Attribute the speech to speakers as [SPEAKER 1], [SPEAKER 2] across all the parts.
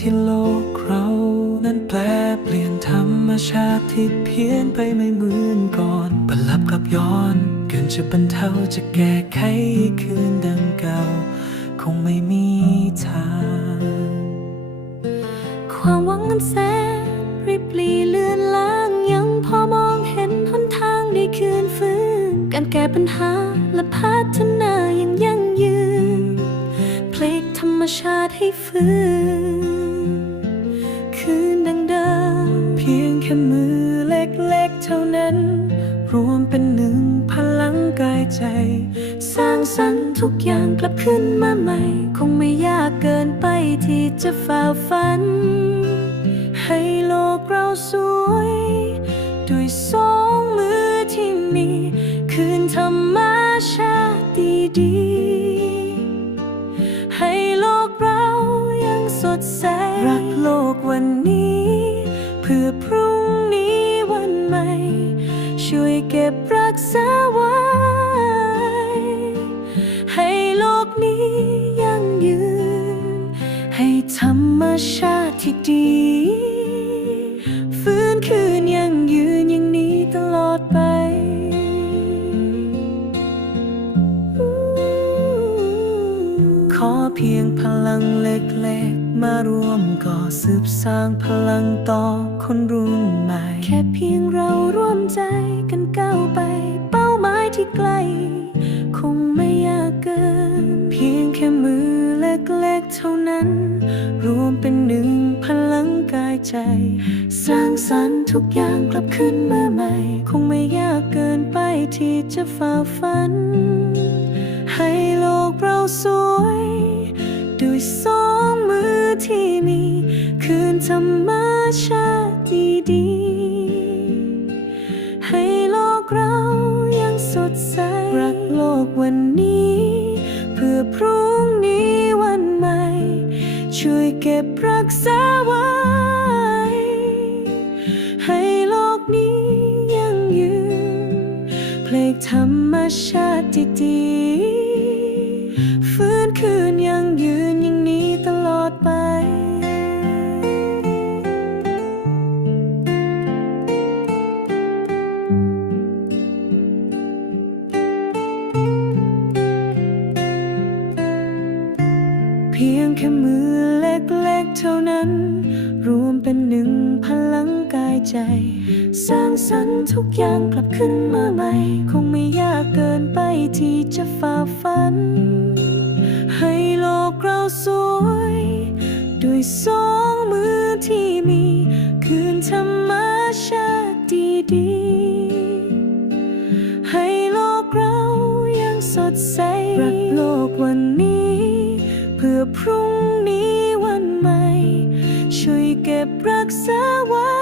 [SPEAKER 1] ที่โลกเรานั้นแปลเปลี่ยนธรรมชาติที่เพี้ยนไปไม่เหมือนก่อนบันลับกลับย้อนเกินจะบรรเทาจะแก้ไขคืนดังเก่า คงไม่มีทาง
[SPEAKER 2] ความหวังนั้นแสนริบลีเลือนลางยังพอมองเห็นหนทางได้คืนฟื้นการแก้ปัญหาและพัฒนายังยั่งยืนพลงธรรมชาติให้ฟื้น ค่มื
[SPEAKER 1] อเล็กๆเท่านั้น รวมเป็นหนึ่งพลังกายใจ
[SPEAKER 2] สร้างสรรค์ทุกอย่างกลับขึ้นมาใหม่ คงไม่ยากเกินไปที่จะฝ่าฟัน ให้โลกเราสวย ด้วยสองมือที่มี คืนธรรมชาติดีๆให้โลกเรายังสดใส
[SPEAKER 1] รักโลกวันนี้
[SPEAKER 2] เพื่อพรุ่ง ช่วยเก็บรักษาไว้ ให้โลกนี้ยั่งยืน ให้ธรรมชาติที่ดี
[SPEAKER 1] ร่วมก่อสืบสร้างพลังต่อคนรุ่นใหม่
[SPEAKER 2] แค่เพียงเราร่วมใจกันก้าวไป เป้าหมายที่ไกล คงไม่ยากเกิน
[SPEAKER 1] เพียงแค่มือเล็กๆเท่านั้น รวมเป็นหนึ่งพลังกายใจ
[SPEAKER 2] สร้างสรรค์ทุกอย่างกลับขึ้นมาใหม่
[SPEAKER 1] คงไม่ยากเกินไปที่จะฝ่าฟัน ให้โลกเราสวยด้วยสองมือที่มีคื นธรรมชาติดีๆให้โลกเรายังสดใส รักโลกวันนี้ เพื่อพรุ่งนี้วันใหม่ ช่วยเก็บรักษาไว้ ให้โลกนี้ยังยืนเพลงธรรมชาติดีๆ แค่มือเล็กๆเท่านั้น รวมเป็นหนึ่งพลังกายใจ สร้างสรรค์ทุกอย่างกลับขึ้นมาใหม่ คงไม่ยากเกินไปที่จะฝ่าฟัน ให้โลกเราสวย ด้วยสองมือที่มี คืนธรรมชาติดี รุ่งนี้วันใหม่ ช่วยเก็บรักษาไว้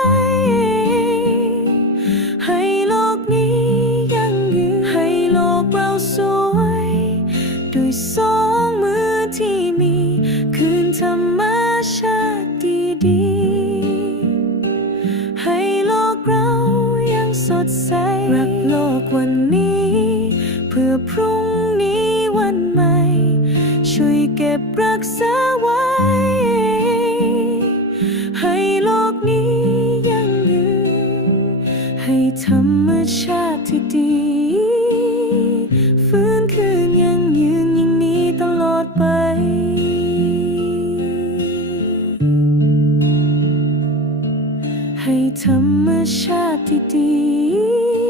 [SPEAKER 1] ให้โลกนี้ยังยืนให้โลกเราสวยด้วยสองมือที่มี คืนธรรมชาติดีๆให้โลกเรายังสดใส รักโลกวันนี้ เพื่อพรุ่งนี้ เก็บรักษาไว้ ให้โลกนี้ยังยืนให้ธรรมชาติที่ดี ฟื้นคืนยังยืนย่งนี้ตลอดไปให้ธรรมชาติที่ดี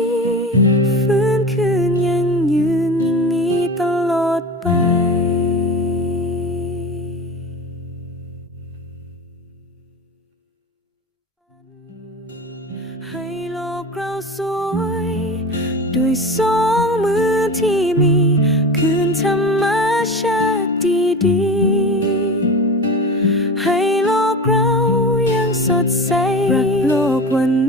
[SPEAKER 1] ด้วยสองมือที่มี คืนธรรมชาติดีๆ ให้โลกเรายังสดใส รักโลกวัน